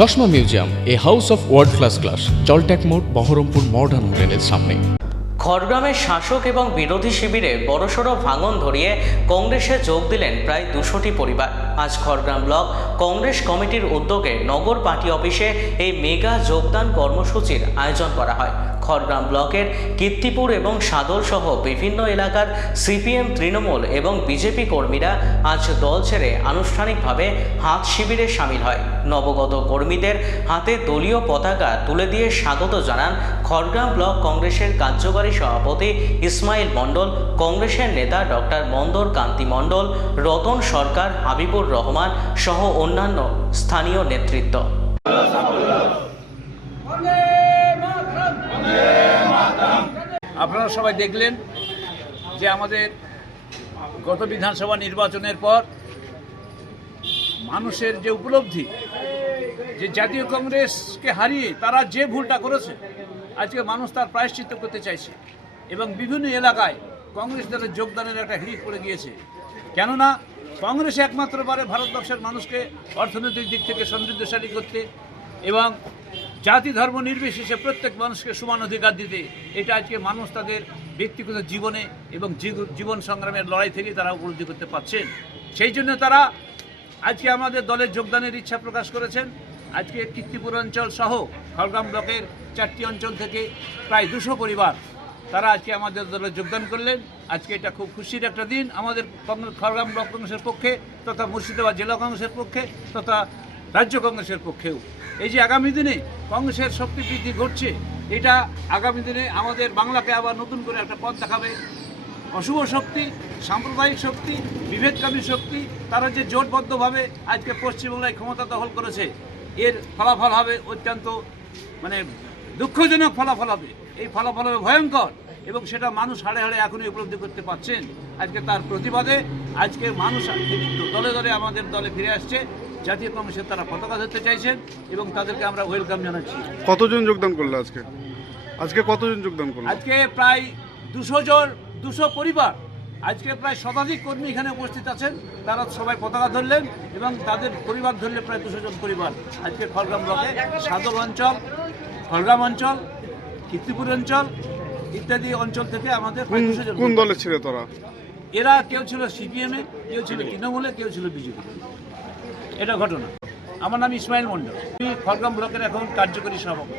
চশমা museum, a house of world class, জলট্যাক মোড়, বহরমপুর মডার্ন হোটেলের সামনে। খড়গ্রামের শাসক এবং বিরোধী শিবিরে বড়সড় ভাঙন ধরিয়ে কংগ্রেসে যোগ দিলেন প্রায় 200টি পরিবার। আজ খড়গ্রাম ব্লক কংগ্রেস কমিটির উদ্যোগে নগর পার্টি অফিসে এই মেগা যোগদান কর্মসূচির আয়োজন করা হয়। খড়গ্রাম ব্লকের কীর্তিপুর এবং সাদল সহ বিভিন্ন এলাকার সিপিএম, তৃণমূল এবং বিজেপি কর্মীরা আজ দল ছেড়ে আনুষ্ঠানিকভাবে হাত শিবিরে সামিল হয়। নবগত কর্মীদের হাতে দলীয় পতাকা তুলে দিয়ে স্বাগত জানান খড়গ্রাম ব্লক কংগ্রেসের কার্যকারী সভাপতি ইসমাইল মণ্ডল, কংগ্রেসের নেতা ডক্টর মন্দর কান্তি মণ্ডল, রতন সরকার, হাবিবুর রহমান সহ অন্যান্য স্থানীয় নেতৃত্ব। আপনারা সবাই দেখলেন যে আমাদের গত বিধানসভা নির্বাচনের পর মানুষের যে উপলব্ধি, যে জাতীয় কংগ্রেসকে হারিয়ে তারা যে ভুলটা করেছে, আজকে মানুষ তার প্রায়শ্চিত্ত করতে চাইছে এবং বিভিন্ন এলাকায় কংগ্রেস দলের যোগদানের একটা হিড়িক পড়ে গিয়েছে। কেননা কংগ্রেস একমাত্র পারে ভারতবর্ষের মানুষকে অর্থনৈতিক দিক থেকে সমৃদ্ধশালী করতে এবং জাতি ধর্ম নির্বিশেষে প্রত্যেক মানুষকে সমান অধিকার দিতে। এটা আজকে মানুষ তাদের ব্যক্তিগত জীবনে এবং জীবন সংগ্রামের লড়াই থেকে তারা উপলব্ধি করতে পারছেন। সেই জন্য তারা আজকে আমাদের দলের যোগদানের ইচ্ছা প্রকাশ করেছেন। আজকে কীর্তিপুর অঞ্চল সহ খড়গ্রাম ব্লকের 4টি অঞ্চল থেকে প্রায় 200 পরিবার তারা আজকে আমাদের দলে যোগদান করলেন। আজকে এটা খুব খুশির একটা দিন আমাদের খড়গ্রাম ব্লক কংগ্রেসের পক্ষে, তথা মুর্শিদাবাদ জেলা কংগ্রেসের পক্ষে, তথা রাজ্য কংগ্রেসের পক্ষেও। এই যে আগামী দিনে কংগ্রেসের শক্তি বৃদ্ধি ঘটছে, এটা আগামী দিনে আমাদের বাংলাকে আবার নতুন করে একটা পথ দেখাবে। অশুভ শক্তি, সাম্প্রদায়িক শক্তি, বিভেদকামী শক্তি, তারা যে জোটবদ্ধভাবে আজকে পশ্চিমবাংলায় ক্ষমতা দখল করেছে, এর ফলাফল হবে অত্যন্ত দুঃখজনক ফলাফল হবে। এই ফলাফল হবে ভয়ঙ্কর এবং সেটা মানুষ হাড়ে হাড়ে এখনই উপলব্ধি করতে পারছেন। আজকে তার প্রতিবাদে আজকে মানুষ দলে দলে আমাদের দলে ফিরে আসছে। জাতীয় কংগ্রেসের তারা পতাকা ধরতে চাইছেন এবং তাদেরকে আমরা ওয়েলকাম জানাচ্ছি। কতজন যোগদান করলো আজকে কতজন যোগদান করলো? আজকে প্রায় 200 পরিবার, আজকে প্রায় শতাধিক কর্মী এখানে উপস্থিত আছেন। তারা সবাই পতাকা ধরলেন এবং তাদের পরিবার ধরলে প্রায় 200 জন পরিবার আজকে খড়গ্রাম ব্লকে সাদল অঞ্চল, খড়গ্রাম অঞ্চল, কীর্তিপুর অঞ্চল ইত্যাদি অঞ্চল থেকে আমাদের প্রায় 200 জন। কোন দলে ছিল তারা? এরা কেউ ছিল সিপিএমে, কেউ ছিল তৃণমূলে, কেউ ছিল বিজেপি। এটা ঘটনা। আমার নাম ইসমাইল মণ্ডল, আমি খড়গ্রাম ব্লকের এখন কার্যকরী সভাপতি।